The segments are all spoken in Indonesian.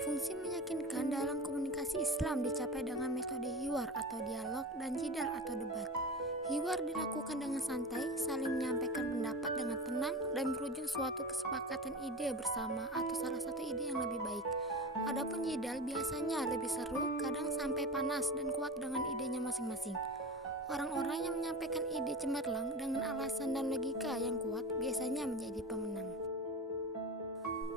Fungsi meyakinkan dalam komunikasi Islam dicapai dengan metode hiwar atau dialog dan jidal atau debat. Hiwar dilakukan dengan santai, saling menyampaikan pendapat dengan tenang dan berujung suatu kesepakatan ide bersama atau salah satu ide yang lebih baik. Adapun jidal biasanya lebih seru, kadang sampai panas dan kuat dengan idenya masing-masing. Orang-orang yang menyampaikan ide cemerlang dengan alasan dan logika yang kuat biasanya menjadi pemenang.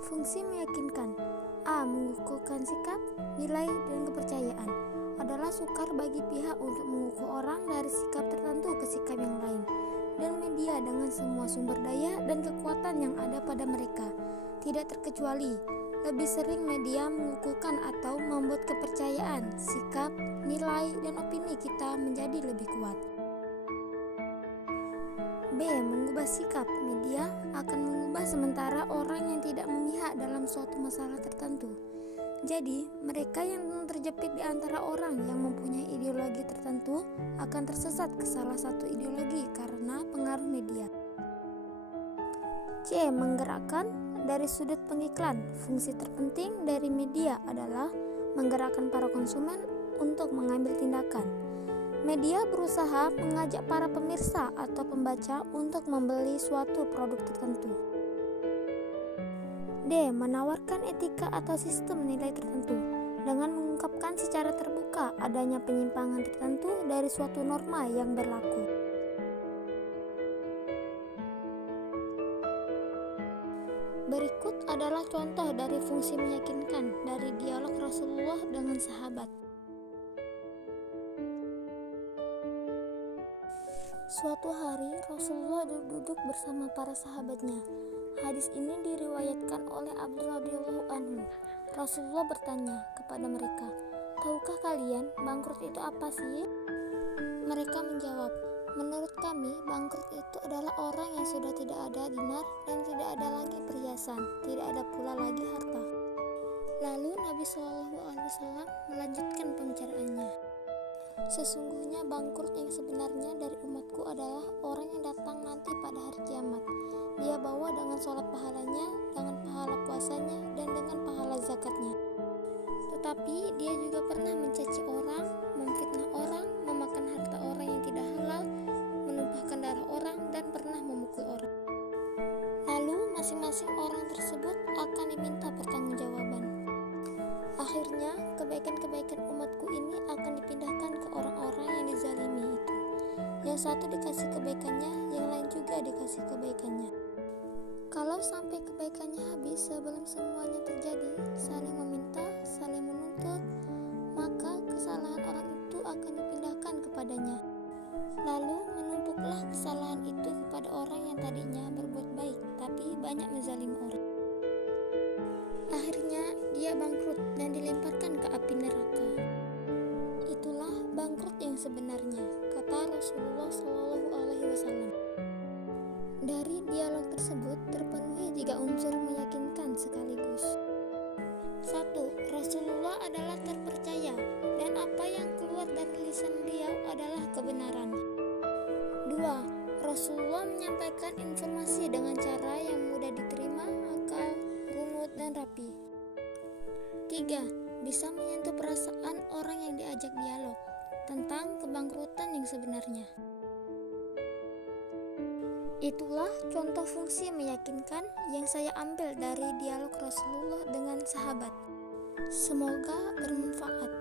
Fungsi meyakinkan A. Mengukuhkan sikap, nilai, dan kepercayaan adalah sukar bagi pihak untuk mengukur orang dari sikap tertentu ke sikap yang lain, dan media dengan semua sumber daya dan kekuatan yang ada pada mereka. Tidak terkecuali, lebih sering media mengukuhkan atau membuat kepercayaan, sikap, nilai, dan opini kita menjadi lebih kuat. B. Mengubah sikap. Media akan mengubah sementara orang yang tidak memihak dalam suatu masalah tertentu. Jadi, mereka yang terjepit di antara orang yang mempunyai ideologi tertentu akan tersesat ke salah satu ideologi karena pengaruh media. C. Menggerakkan. Dari sudut pengiklan, fungsi terpenting dari media adalah menggerakkan para konsumen untuk mengambil tindakan. Media berusaha mengajak para pemirsa atau pembaca untuk membeli suatu produk tertentu. D. Menawarkan etika atau sistem nilai tertentu dengan mengungkapkan secara terbuka adanya penyimpangan tertentu dari suatu norma yang berlaku. Berikut adalah contoh dari fungsi meyakinkan dari dialog Rasulullah dengan sahabat. Suatu hari Rasulullah duduk bersama para sahabatnya. Hadis ini diriwayatkan oleh Abdullah radhiyallahu anhu. Rasulullah bertanya kepada mereka, "Tahukah kalian bangkrut itu apa sih?" Mereka menjawab, "Menurut kami, bangkrut itu adalah orang yang sudah tidak ada dinar dan tidak ada lagi perhiasan, tidak ada pula lagi harta." Lalu Nabi SAW melanjutkan pembicaraannya. "Sesungguhnya bangkrut yang sebenarnya dari umatku adalah orang yang datang nanti pada hari kiamat. Dia bawa dengan sholat pahalanya, dengan pahala puasanya, dan dengan pahala zakatnya. Tetapi dia juga pernah mencaci orang, memfitnah orang, memakan harta orang yang tidak halal, menumpahkan darah orang, dan pernah memukul orang. Lalu masing-masing orang tersebut akan diminta pertanggungjawaban. Akhirnya kebaikan-kebaikan umatku ini akan dipindahkan ke orang-orang yang dizalimi itu. Yang satu dikasih kebaikannya, yang lain juga dikasih kebaikannya. Kalau sampai kebaikannya habis sebelum semuanya terjadi, saling meminta, saling menuntut, maka kesalahan orang itu akan dipindahkan kepadanya. Lalu menumpuklah kesalahan itu kepada orang yang tadinya berbuat baik, tapi banyak menzalimi orang. Akhirnya dia bangkrut dan dilemparkan ke api neraka. Itulah bangkrut yang sebenarnya," kata Rasulullah SAW. Dari dialog tersebut terpenuhi 3 unsur meyakinkan sekaligus. 1. Rasulullah adalah terpercaya dan apa yang keluar dari lisan beliau adalah kebenaran. 2. Rasulullah menyampaikan informasi dengan cara yang mudah diterima, akal, runut, dan rapi. 3. Bisa menyentuh perasaan orang yang diajak dialog tentang kebangkrutan yang sebenarnya. Itulah contoh fungsi meyakinkan yang saya ambil dari dialog Rasulullah dengan sahabat. Semoga bermanfaat.